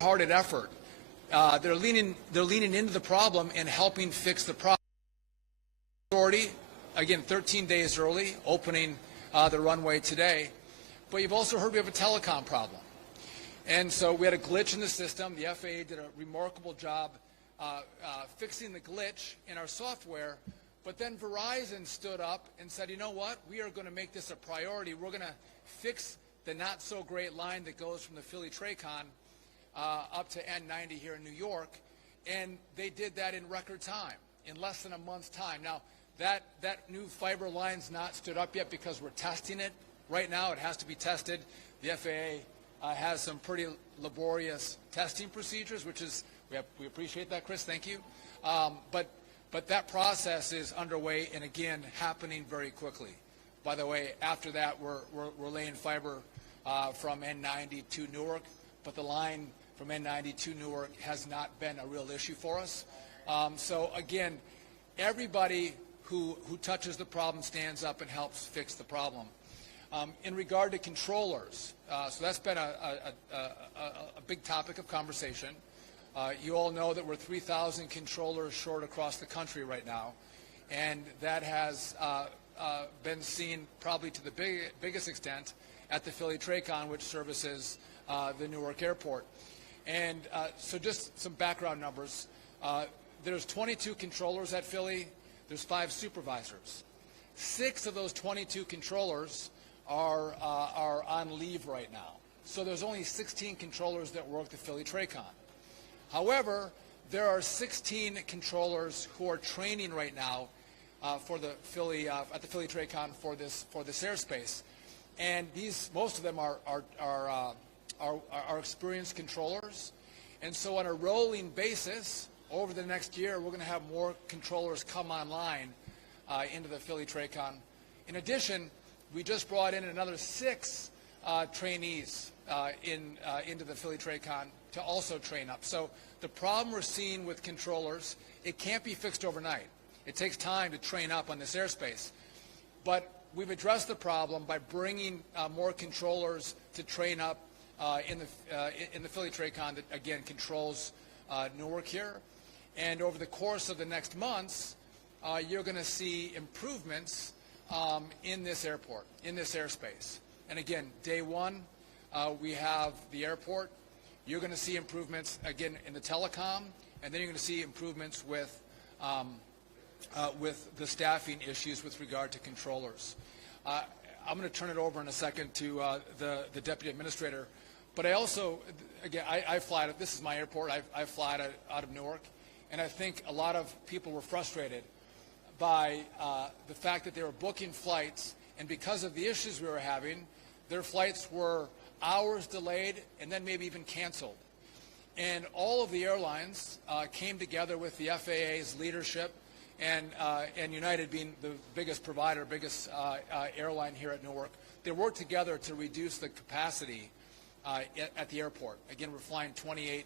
hearted effort. They're leaning into the problem and helping fix the problem. Authority, again, 13 days early, opening the runway today. But you've also heard we have a telecom problem. And so we had a glitch in the system. The FAA did a remarkable job fixing the glitch in our software. But then Verizon stood up and said, you know what? We are going to make this a priority. We're going to fix the not-so-great line that goes from the Philly-Tracon up to N90 here in New York. And they did that in record time, in less than a month's time. Now, that new fiber line's not stood up yet because we're testing it. Right now, it has to be tested. The FAA has some pretty laborious testing procedures, which is, we appreciate that, Chris, thank you. But that process is underway and, again, happening very quickly. By the way, after that, we're laying fiber from N90 to Newark, but the line from N90 to Newark has not been a real issue for us. So, again, everybody who touches the problem stands up and helps fix the problem. In regard to controllers, so that's been a big topic of conversation. You all know that we're 3,000 controllers short across the country right now, and that has been seen probably to the biggest extent at the Philly-Tracon, which services the Newark Airport. And so just some background numbers. There's 22 controllers at Philly. There's 5 supervisors. 6 of those 22 controllers are on leave right now. So there's only 16 controllers that work the Philly-Tracon. However, there are 16 controllers who are training right now for the at the Philly-Tracon for this airspace, and most of them are experienced controllers. And so on a rolling basis, over the next year, we're going to have more controllers come online into the Philly-Tracon. In addition, we just brought in another 6 trainees into the Philly-Tracon to also train up. So the problem we're seeing with controllers, it can't be fixed overnight. It takes time to train up on this airspace. But we've addressed the problem by bringing more controllers to train up in the Philly-Tracon that, again, controls Newark here. And over the course of the next months, you're going to see improvements in this airport, in this airspace. And again, day one, we have the airport. You're going to see improvements, again, in the telecom, and then you're going to see improvements with the staffing issues with regard to controllers. I'm going to turn it over in a second to the Deputy Administrator. But I also, again, I fly, this is my airport, I fly out of Newark, and I think a lot of people were frustrated by the fact that they were booking flights, and because of the issues we were having, their flights were hours delayed and then maybe even canceled. And all of the airlines came together with the FAA's leadership, and United being the biggest provider, biggest airline here at Newark, they worked together to reduce the capacity at the airport. Again, we're flying 28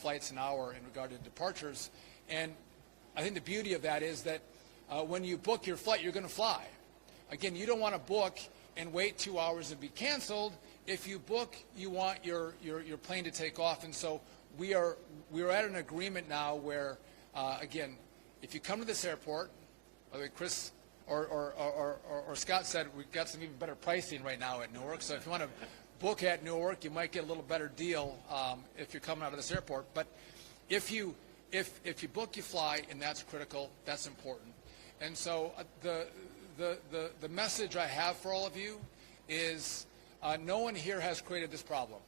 flights an hour in regard to departures. And I think the beauty of that is that when you book your flight, you're going to fly. Again, you don't want to book and wait 2 hours and be canceled. If you book, you want your plane to take off. And so we are at an agreement now where, again, if you come to this airport, whether Chris or Scott said we've got some even better pricing right now at Newark. So if you want to book at Newark, you might get a little better deal if you're coming out of this airport. But if you book, you fly, and that's critical. That's important. And so the message I have for all of you is no one here has created this problem,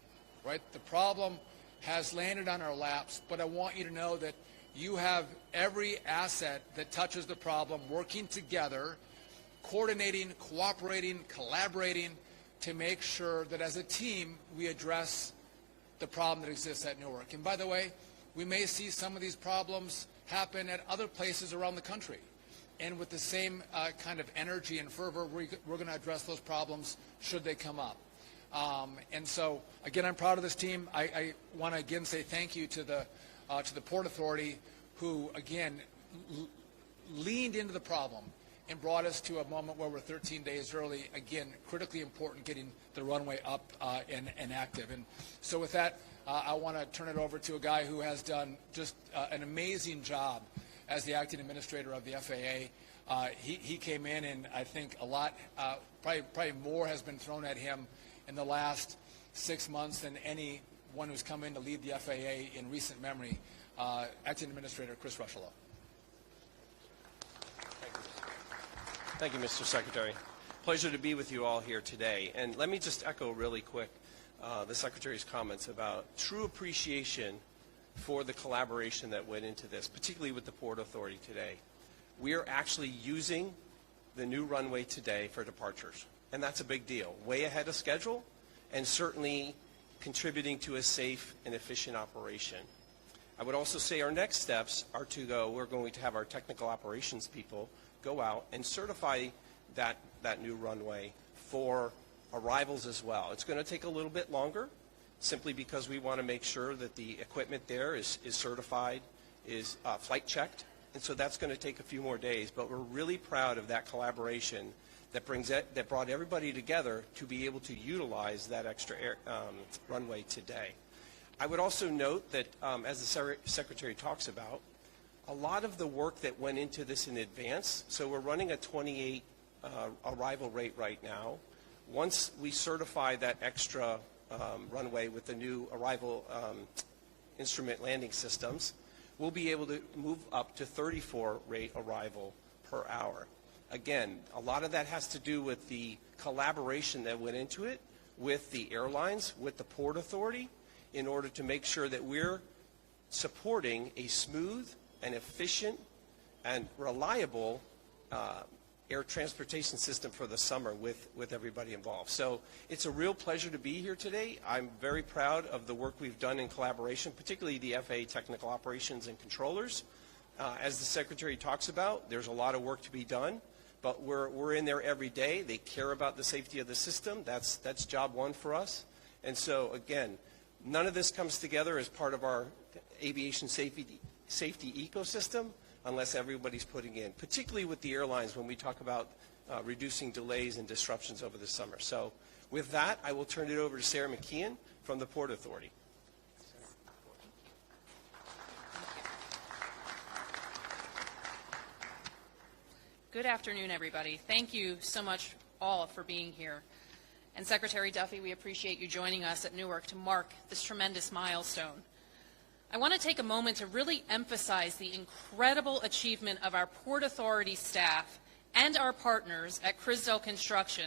right? The problem has landed on our laps, but I want you to know that you have every asset that touches the problem working together, coordinating, cooperating, collaborating to make sure that as a team we address the problem that exists at Newark. And by the way, we may see some of these problems happen at other places around the country. And with the same kind of energy and fervor, we're going to address those problems should they come up. And so, again, I'm proud of this team. I want to again say thank you to the Port Authority, who again leaned into the problem and brought us to a moment where we're 13 days early. Again, critically important, getting the runway up and active. And so, with that, I want to turn it over to a guy who has done just an amazing job as the acting administrator of the FAA. He came in, and I think a lot, probably more has been thrown at him in the last 6 months than anyone who's come in to lead the FAA in recent memory. Acting Administrator Chris Rushalow. Thank you, Mr. Secretary. Pleasure to be with you all here today. And let me just echo really quick the Secretary's comments about true appreciation for the collaboration that went into this, particularly with the Port Authority today. We are actually using the new runway today for departures, and that's a big deal. Way ahead of schedule, and certainly contributing to a safe and efficient operation. I would also say our next steps are to go, we're going to have our technical operations people go out and certify that new runway for arrivals as well. It's going to take a little bit longer, simply because we want to make sure that the equipment there is certified, is flight checked, and so that's going to take a few more days. But we're really proud of that collaboration that brought everybody together to be able to utilize that extra runway today. I would also note that, as the Secretary talks about, a lot of the work that went into this in advance, so we're running a 28 arrival rate right now. Once we certify that extra runway with the new arrival instrument landing systems, we'll be able to move up to 34 rate arrival per hour. Again, a lot of that has to do with the collaboration that went into it with the airlines, with the Port Authority, in order to make sure that we're supporting a smooth and efficient and reliable air transportation system for the summer with everybody involved. So it's a real pleasure to be here today. I'm very proud of the work we've done in collaboration, particularly the FAA technical operations and controllers. As the Secretary talks about, there's a lot of work to be done, but we're in there every day. They care about the safety of the system. That's job one for us. And so, again, none of this comes together as part of our aviation safety ecosystem unless everybody's putting in, particularly with the airlines when we talk about reducing delays and disruptions over the summer. So with that, I will turn it over to Sarah McKeon from the Port Authority. Good afternoon, everybody. Thank you so much all for being here. And Secretary Duffy, we appreciate you joining us at Newark to mark this tremendous milestone. I want to take a moment to really emphasize the incredible achievement of our Port Authority staff and our partners at Crisdell Construction,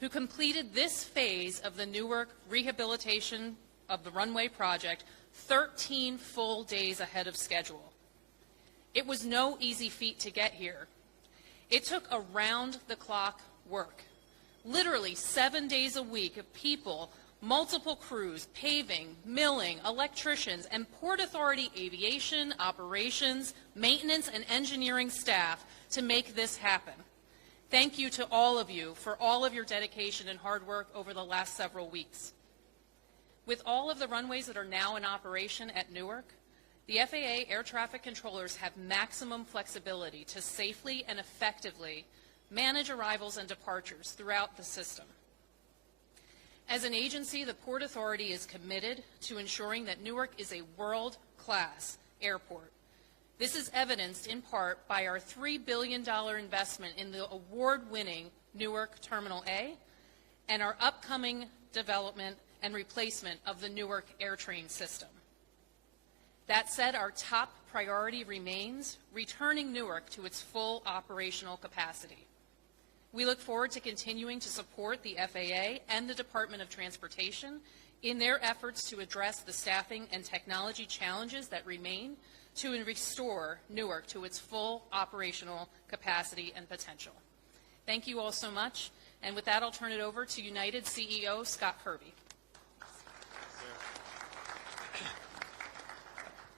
who completed this phase of the Newark rehabilitation of the runway project 13 full days ahead of schedule. It was no easy feat to get here. It took around-the-clock work, literally 7 days a week of people, multiple crews, paving, milling, electricians, and Port Authority aviation, operations, maintenance, and engineering staff to make this happen. Thank you to all of you for all of your dedication and hard work over the last several weeks. With all of the runways that are now in operation at Newark, the FAA air traffic controllers have maximum flexibility to safely and effectively manage arrivals and departures throughout the system. As an agency, the Port Authority is committed to ensuring that Newark is a world-class airport. This is evidenced in part by our $3 billion investment in the award-winning Newark Terminal A and our upcoming development and replacement of the Newark AirTrain system. That said, our top priority remains returning Newark to its full operational capacity. We look forward to continuing to support the FAA and the Department of Transportation in their efforts to address the staffing and technology challenges that remain to restore Newark to its full operational capacity and potential. Thank you all so much. And with that, I'll turn it over to United CEO Scott Kirby.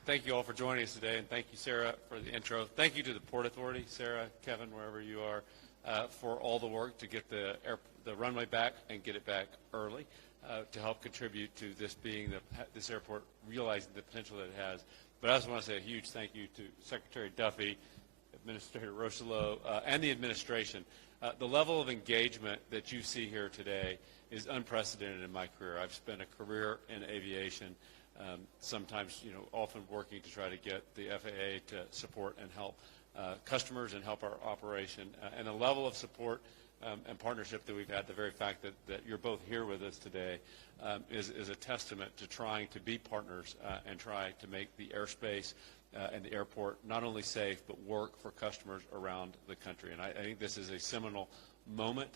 Thank you all for joining us today, and thank you, Sarah, for the intro. Thank you to the Port Authority, Sarah, Kevin, wherever you are, for all the work to get the runway back and get it back early to help contribute to this being this airport realizing the potential that it has. But I also want to say a huge thank you to Secretary Duffy, Administrator Rocheleau, and the administration. The level of engagement that you see here today is unprecedented in my career. I've spent a career in aviation, sometimes, often working to try to get the FAA to support and help customers and help our operation. And the level of support and partnership that we've had, the very fact that you're both here with us today is a testament to trying to be partners and try to make the airspace and the airport not only safe but work for customers around the country. And I think this is a seminal moment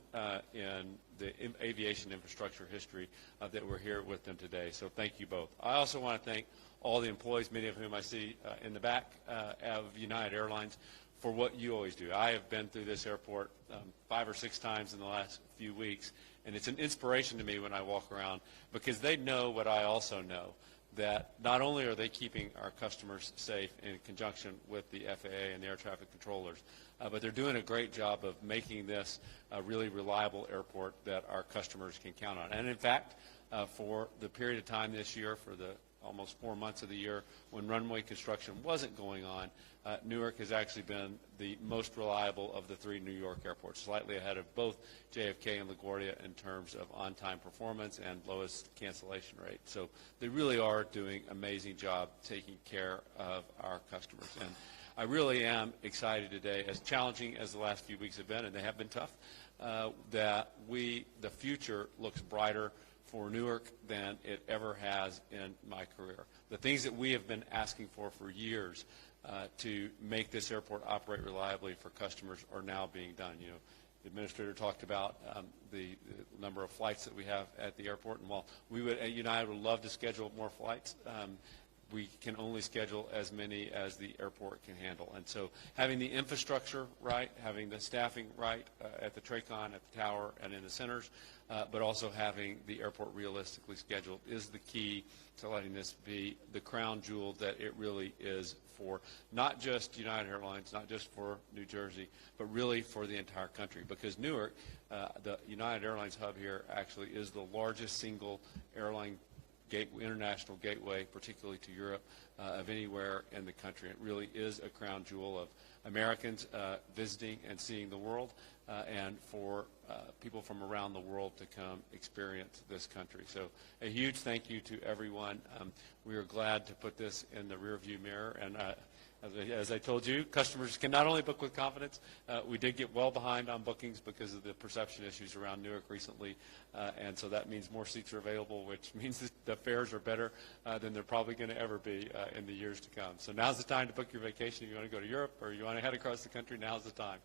in the aviation infrastructure history that we're here with them today. So thank you both. I also want to thank all the employees, many of whom I see in the back of United Airlines, for what you always do. I have been through this airport 5 or 6 times in the last few weeks, and it's an inspiration to me when I walk around, because they know what I also know, that not only are they keeping our customers safe in conjunction with the FAA and the air traffic controllers, but they're doing a great job of making this a really reliable airport that our customers can count on. And in fact, for the period of time this year, for the almost 4 months of the year when runway construction wasn't going on, Newark has actually been the most reliable of the 3 New York airports, slightly ahead of both JFK and LaGuardia in terms of on-time performance and lowest cancellation rate. So they really are doing an amazing job taking care of our customers. And I really am excited today, as challenging as the last few weeks have been, and they have been tough, that the future looks brighter for Newark than it ever has in my career. The things that we have been asking for years to make this airport operate reliably for customers are now being done. The administrator talked about the number of flights that we have at the airport, and while we would, at United, would love to schedule more flights, we can only schedule as many as the airport can handle. And so having the infrastructure right, having the staffing right at the TRACON, at the tower, and in the centers, but also having the airport realistically scheduled is the key to letting this be the crown jewel that it really is for not just United Airlines, not just for New Jersey, but really for the entire country. Because Newark, the United Airlines hub here, actually is the largest single airline international gateway, particularly to Europe, of anywhere in the country. It really is a crown jewel of Americans visiting and seeing the world, and for people from around the world to come experience this country. So a huge thank you to everyone. We are glad to put this in the rearview mirror, and as I told you, customers can not only book with confidence. We did get well behind on bookings because of the perception issues around Newark recently, and so that means more seats are available, which means that the fares are better than they're probably going to ever be in the years to come. So now's the time to book your vacation. If you want to go to Europe or you want to head across the country, now's the time,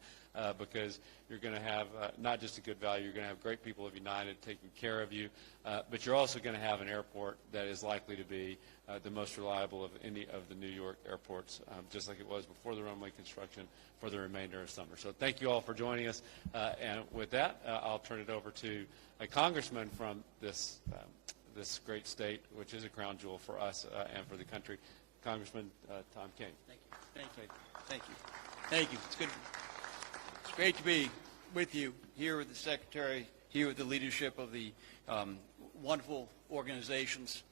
because you're going to have not just a good value, you're going to have great people of United taking care of you, but you're also going to have an airport that is likely to be the most reliable of any of the New York airports, just like it was before the runway construction, for the remainder of summer. So thank you all for joining us. And with that, I'll turn it over to a congressman from this great state, which is a crown jewel for us and for the country, Congressman Tom King. Thank you. Thank you. Thank you. It's good. It's great to be with you here with the Secretary, here with the leadership of the wonderful organizations.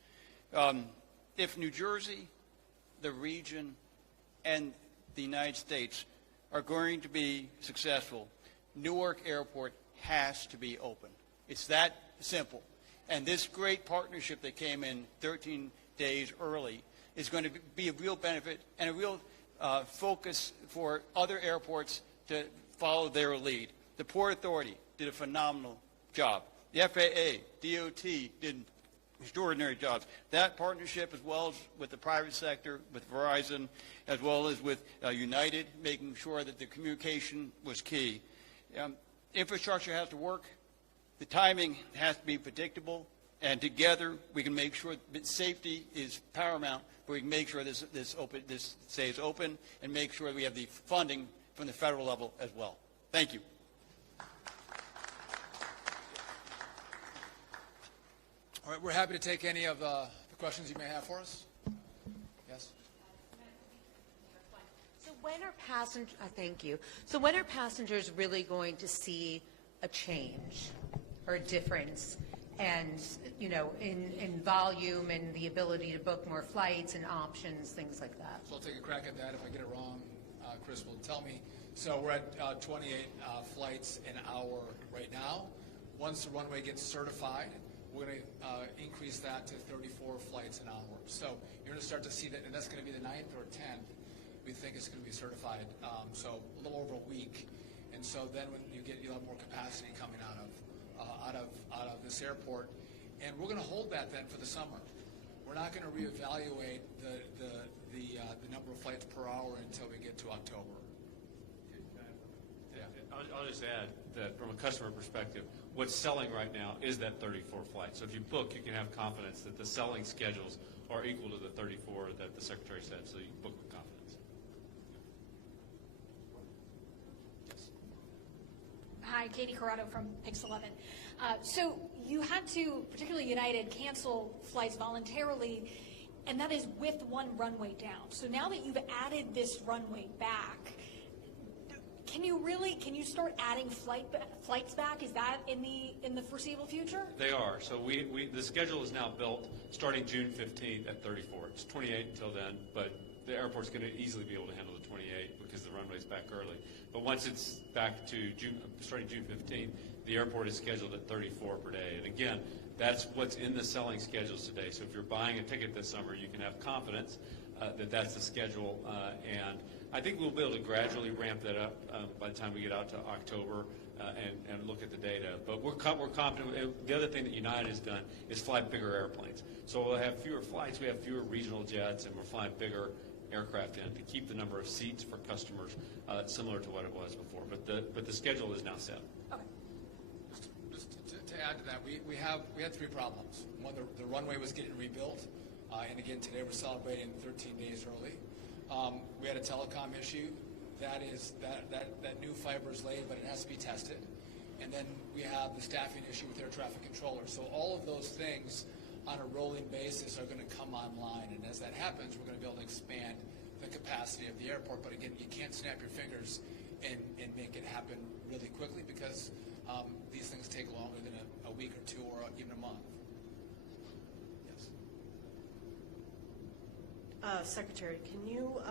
If New Jersey, the region, and the United States are going to be successful, Newark Airport has to be open. It's that simple. And this great partnership that came in 13 days early is going to be a real benefit and a real focus for other airports to follow their lead. The Port Authority did a phenomenal job. The FAA, DOT did extraordinary jobs. That partnership, as well as with the private sector, with Verizon, as well as with United, making sure that the communication was key. Infrastructure has to work. The timing has to be predictable. And together, we can make sure that safety is paramount, but we can make sure this stays open and make sure we have the funding from the federal level as well. Thank you. All right, we're happy to take any of the questions you may have for us. Yes? So when are passengers, thank you. So when are passengers really going to see a change or a difference and, in volume and the ability to book more flights and options, things like that? So I'll take a crack at that. If I get it wrong, Chris will tell me. So we're at 28 flights an hour right now. Once the runway gets certified, we're going to increase that to 34 flights an hour. So you're going to start to see that, and that's going to be the 9th or 10th. We think it's going to be certified, so a little over a week. And so then when you'll have more capacity coming out of this airport, and we're going to hold that then for the summer. We're not going to reevaluate the number of flights per hour until we get to October. Yeah. I'll just add that from a customer perspective, what's selling right now is that 34 flight. So if you book, you can have confidence that the selling schedules are equal to the 34 that the Secretary said, so you can book with confidence. Hi, Katie Corrado from Pix 11. So you had to, particularly United, cancel flights voluntarily, and that is with one runway down. So now that you've added this runway back, can you start adding flights back? Is that in the foreseeable future? They are. So the schedule is now built starting June 15th at 34. It's 28 until then, but the airport's going to easily be able to handle the 28 because the runway's back early. But once it's back to starting June 15th, the airport is scheduled at 34 per day. And again, that's what's in the selling schedules today. So if you're buying a ticket this summer, you can have confidence that that's the schedule. And I think we'll be able to gradually ramp that up by the time we get out to October and look at the data. But we're confident. The other thing that United has done is fly bigger airplanes. So we'll have fewer flights, we have fewer regional jets, and we're flying bigger aircraft in to keep the number of seats for customers similar to what it was before. But the schedule is now set. Okay. Just to add to that, we had three problems. One, the runway was getting rebuilt, and again today we're celebrating 13 days early. We had a telecom issue. That new fiber is laid, but it has to be tested. And then we have the staffing issue with air traffic controllers. So all of those things on a rolling basis are going to come online. And as that happens, we're going to be able to expand the capacity of the airport. But again, you can't snap your fingers and make it happen really quickly because these things take longer than a week or two or even a month. Yes. Secretary, can you,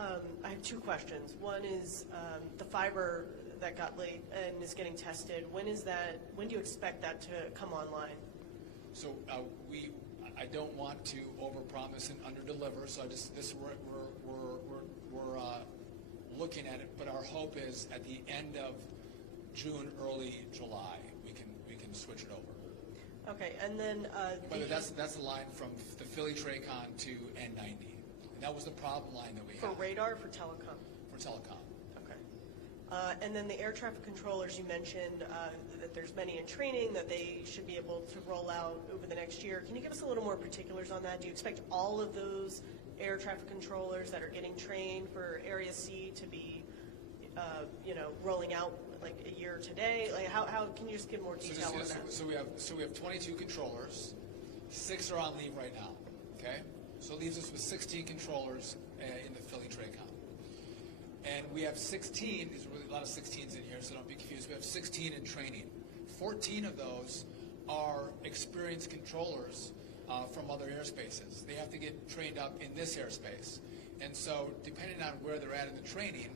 I have two questions. One is the fiber that got laid and is getting tested. When do you expect that to come online? So I don't want to overpromise and underdeliver. So we're looking at it, but our hope is at the end of June, early July, we can switch it over. Okay, and then but that's the line from the Philly Tracon to N90. And that was the problem line that we had. for radar or for telecom? For telecom. Okay. And then the air traffic controllers, you mentioned that there's many in training that they should be able to roll out over the next year. Can you give us a little more particulars on that? Do you expect all of those air traffic controllers that are getting trained for Area C to be, rolling out like a year today? Like how can you just give more detail on that? So we have 22 controllers. 6 are on leave right now. Okay. So it leaves us with 16 controllers in the Philly Tracon. And we have 16, there's really a lot of 16s in here, so don't be confused. We have 16 in training. 14 of those are experienced controllers from other airspaces. They have to get trained up in this airspace. And so depending on where they're at in the training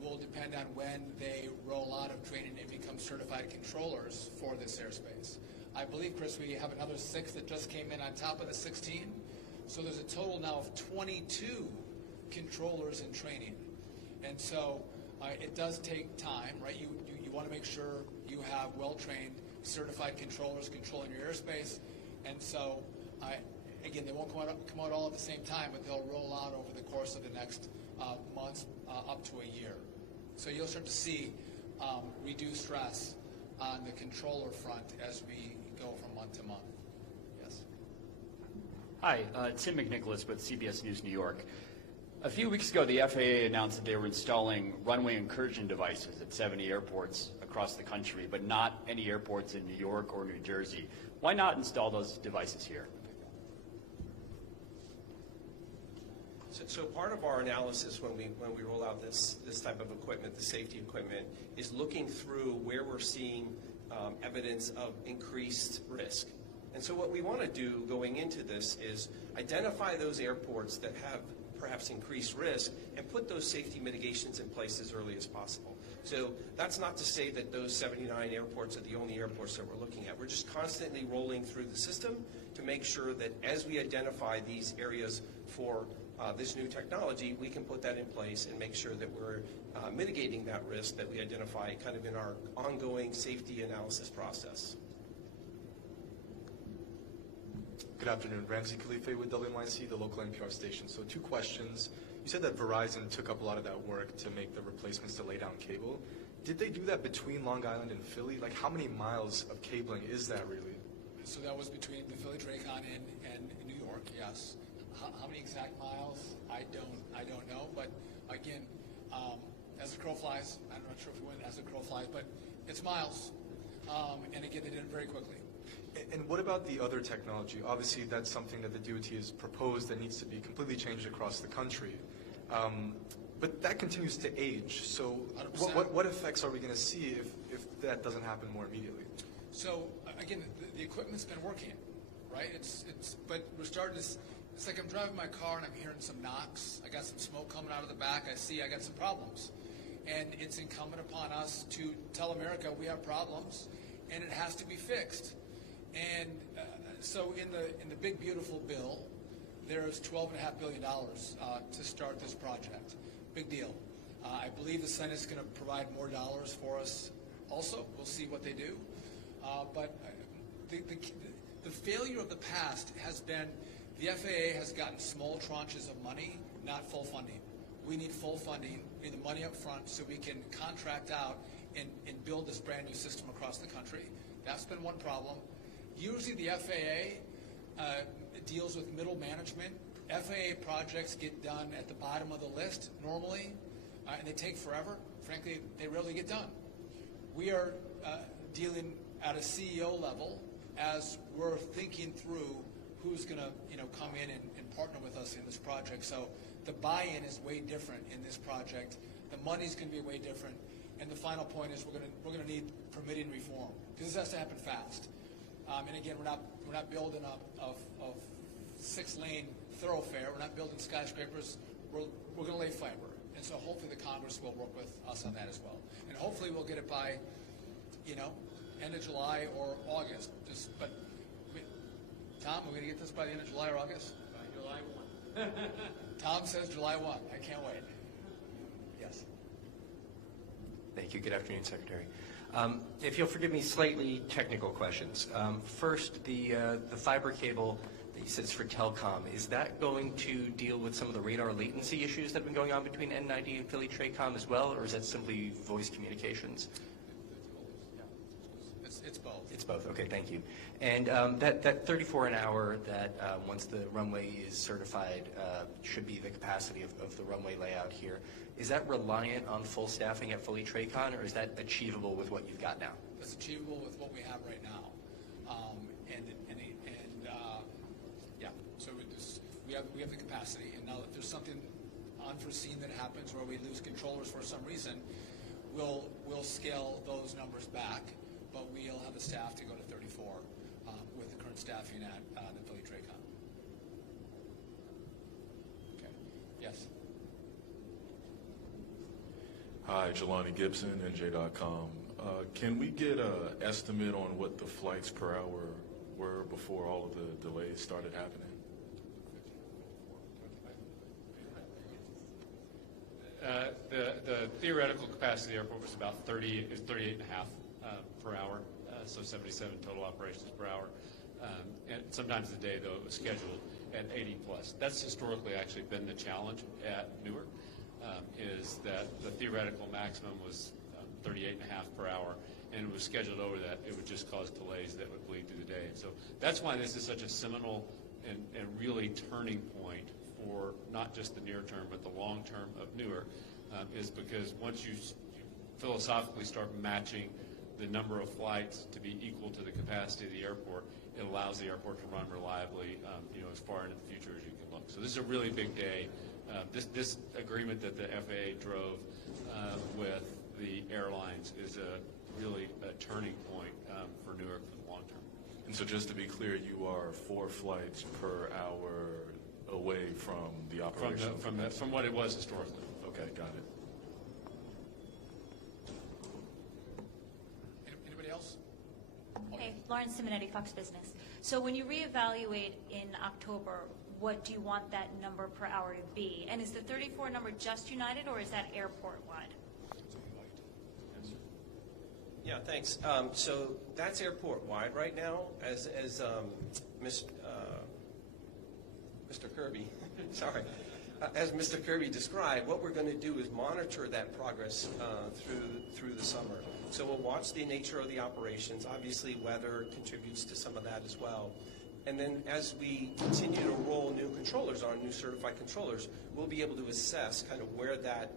will depend on when they roll out of training and become certified controllers for this airspace. I believe, Chris, we have another 6 that just came in on top of the 16. So there's a total now of 22 controllers in training. And so it does take time, right? You want to make sure you have well-trained, certified controllers controlling your airspace. And so, again, they won't come out all at the same time, but they'll roll out over the course of the next months up to a year. So you'll start to see reduced stress on the controller front as we go from month to month. Yes. Hi, Tim McNicholas with CBS News New York. A few weeks ago, the FAA announced that they were installing runway incursion devices at 70 airports across the country, but not any airports in New York or New Jersey. Why not install those devices here? So part of our analysis when we roll out this type of equipment, the safety equipment, is looking through where we're seeing evidence of increased risk. And so what we want to do going into this is identify those airports that have perhaps increased risk and put those safety mitigations in place as early as possible. So that's not to say that those 79 airports are the only airports that we're looking at. We're just constantly rolling through the system to make sure that as we identify these areas for this new technology, we can put that in place and make sure that we're mitigating that risk that we identify kind of in our ongoing safety analysis process. Good afternoon. Ramsey Khalife with WNYC, the local NPR station. So 2 questions. You said that Verizon took up a lot of that work to make the replacements to lay down cable. Did they do that between Long Island and Philly? Like, how many miles of cabling is that really? So that was between the Philly Dracon and New York, yes. How many exact miles? I don't know. But again, as the crow flies, I'm not sure if we went as the crow flies, but it's miles. And again, they did it very quickly. And what about the other technology? Obviously, that's something that the DOT has proposed that needs to be completely changed across the country. But that continues to age. So what effects are we going to see if that doesn't happen more immediately? So again, the equipment's been working, right? But we're starting to. It's like I'm driving my car and I'm hearing some knocks. I got some smoke coming out of the back. I got some problems, and it's incumbent upon us to tell America we have problems, and it has to be fixed. And so in the big beautiful bill, there's $12.5 billion to start this project. Big deal. I believe the Senate's going to provide more dollars for us. Also, we'll see what they do. But the failure of the past has been the FAA has gotten small tranches of money, not full funding. We need full funding, we need the money up front so we can contract out and build this brand new system across the country. That's been one problem. Usually the FAA deals with middle management. FAA projects get done at the bottom of the list normally, and they take forever. Frankly, they rarely get done. We are dealing at a CEO level as we're thinking through who's going to come in and partner with us in this project. So the buy-in is way different in this project. The money's going to be way different. And the final point is we're going to need permitting reform because this has to happen fast. And again, we're not building a 6-lane thoroughfare. We're not building skyscrapers. We're going to lay fiber. And so hopefully the Congress will work with us on that as well. And hopefully we'll get it by, end of July or August. Tom, are we going to get this by the end of July or August? By July 1. Tom says July 1. I can't wait. Yes. Thank you. Good afternoon, Secretary. If you'll forgive me, slightly technical questions. First, the fiber cable that you said is for telecom, is that going to deal with some of the radar latency issues that have been going on between N90 and Philly Tracom as well, or is that simply voice communications? It's both. It's both. Okay, thank you. And that 34 an hour that once the runway is certified should be the capacity of the runway layout here. Is that reliant on full staffing at Philly Tracon, or is that achievable with what you've got now? That's achievable with what we have right now. So we have the capacity, and now if there's something unforeseen that happens where we lose controllers for some reason, we'll scale those numbers back, but we'll have the staff to go to 34 with the current staffing at the Philly Tracon. Okay. Yes. Hi, Jelani Gibson, NJ.com. Can we get an estimate on what the flights per hour were before all of the delays started happening? The theoretical capacity of the airport was about 38 and a half per hour, so 77 total operations per hour. And sometimes the day, though, it was scheduled at 80 plus. That's historically actually been the challenge at Newark, is that the theoretical maximum was 38 and a half per hour, and it was scheduled over that. It would just cause delays that would bleed through the day. And so that's why this is such a seminal and really turning point for not just the near term but the long term of Newark, is because once you philosophically start matching the number of flights to be equal to the capacity of the airport, it allows the airport to run reliably, as far into the future as you can look. So this is a really big day. This agreement that the FAA drove with the airlines is really a turning point for Newark for the long term. And so just to be clear, you are 4 flights per hour away from the operation? From what it was historically. Okay, got it. Hey, Lauren Simonetti, Fox Business. So when you reevaluate in October, what do you want that number per hour to be? And is the 34 number just United, or is that airport-wide? Yeah, thanks. So that's airport-wide right now, as Mr. Kirby, sorry, as Mr. Kirby described. What we're going to do is monitor that progress through the summer. So we'll watch the nature of the operations. Obviously, weather contributes to some of that as well. And then as we continue to roll new controllers on, new certified controllers, we'll be able to assess kind of where that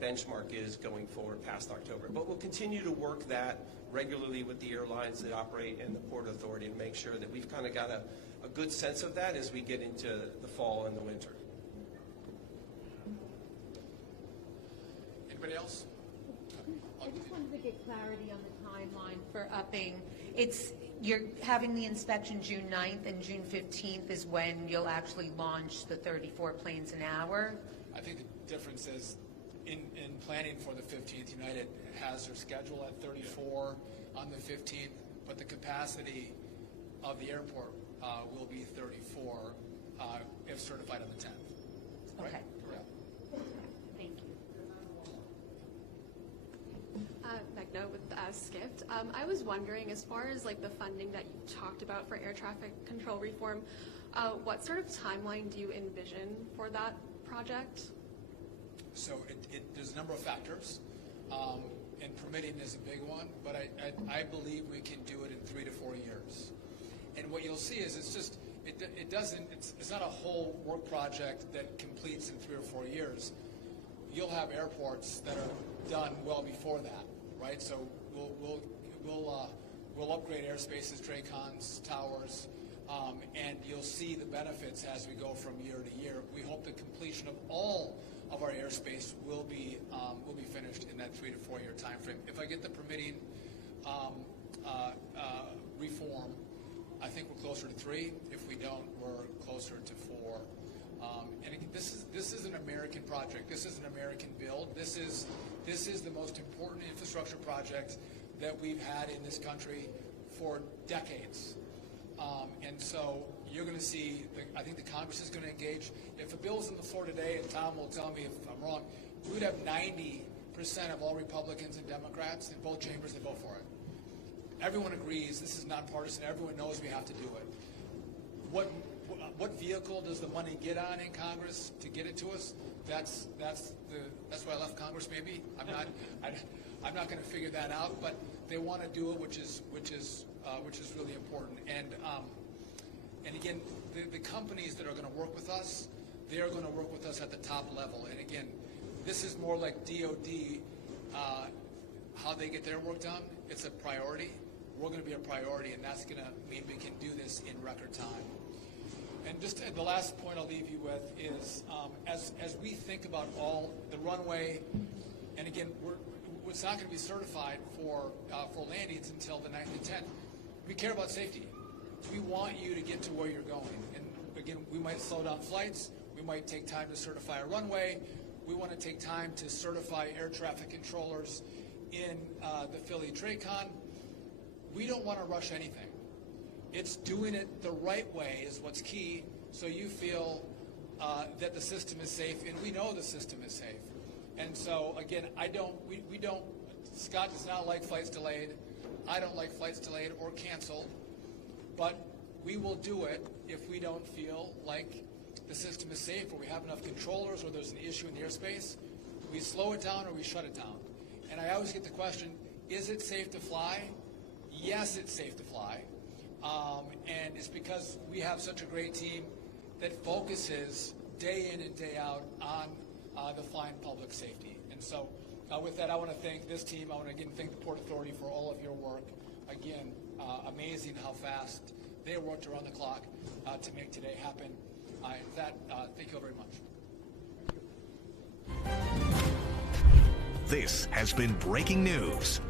benchmark is going forward past October. But we'll continue to work that regularly with the airlines that operate in the Port Authority to make sure that we've kind of got a good sense of that as we get into the fall and the winter. Anybody else? I just wanted to get clarity on the timeline for upping. You're having the inspection June 9th, and June 15th is when you'll actually launch the 34 planes an hour? I think the difference is in planning for the 15th, United has their schedule at 34 on the 15th, but the capacity of the airport will be 34 if certified on the 10th. Right? Okay. Correct. Thank you. Megna with Skift. I was wondering, as far as like the funding that you talked about for air traffic control reform, what sort of timeline do you envision for that project? So there's a number of factors, and permitting is a big one, but I believe we can do it in 3 to 4 years. And what you'll see is it's not a whole work project that completes in 3 or 4 years. You'll have airports that are done well before that, right? So we'll upgrade airspaces, Dracons, towers, and you'll see the benefits as we go from year to year. We hope the completion of all of our airspace will be finished in that 3 to 4 year time frame. If I get the permitting reform, I think we're closer to 3. If we don't, we're closer to 4. And again, this is an American project. This is an American build. This is the most important infrastructure project that we've had in this country for decades. And so you're going to see, I think the Congress is going to engage. If a bill's on the floor today, and Tom will tell me if I'm wrong, we would have 90% of all Republicans and Democrats in both chambers that vote for it. Everyone agrees this is nonpartisan. Everyone knows we have to do it. What vehicle does the money get on in Congress to get it to us? That's why I left Congress. Maybe I'm not going to figure that out. But they want to do it, which is really important. And again, the companies that are going to work with us, they are going to work with us at the top level. And again, this is more like DOD, how they get their work done. It's a priority. We're going to be a priority, and that's going to mean we can do this in record time. And just the last point I'll leave you with is, as we think about all the runway, and again, it's not going to be certified for landings until the 9th and 10th. We care about safety. We want you to get to where you're going. And again, we might slow down flights. We might take time to certify a runway. We want to take time to certify air traffic controllers in the Philly Dracon. We don't want to rush anything. It's doing it the right way is what's key, so you feel that the system is safe, and we know the system is safe. And so again, we don't. Scott does not like flights delayed. I don't like flights delayed or canceled. But we will do it if we don't feel like the system is safe, or we have enough controllers, or there's an issue in the airspace. We slow it down or we shut it down. And I always get the question: is it safe to fly? Yes, it's safe to fly. And it's because we have such a great team that focuses day in and day out on the flying public safety. And so with that, I want to thank this team. I want to again thank the Port Authority for all of your work. Again, amazing how fast they worked around the clock to make today happen. With that, thank you all very much. This has been Breaking News.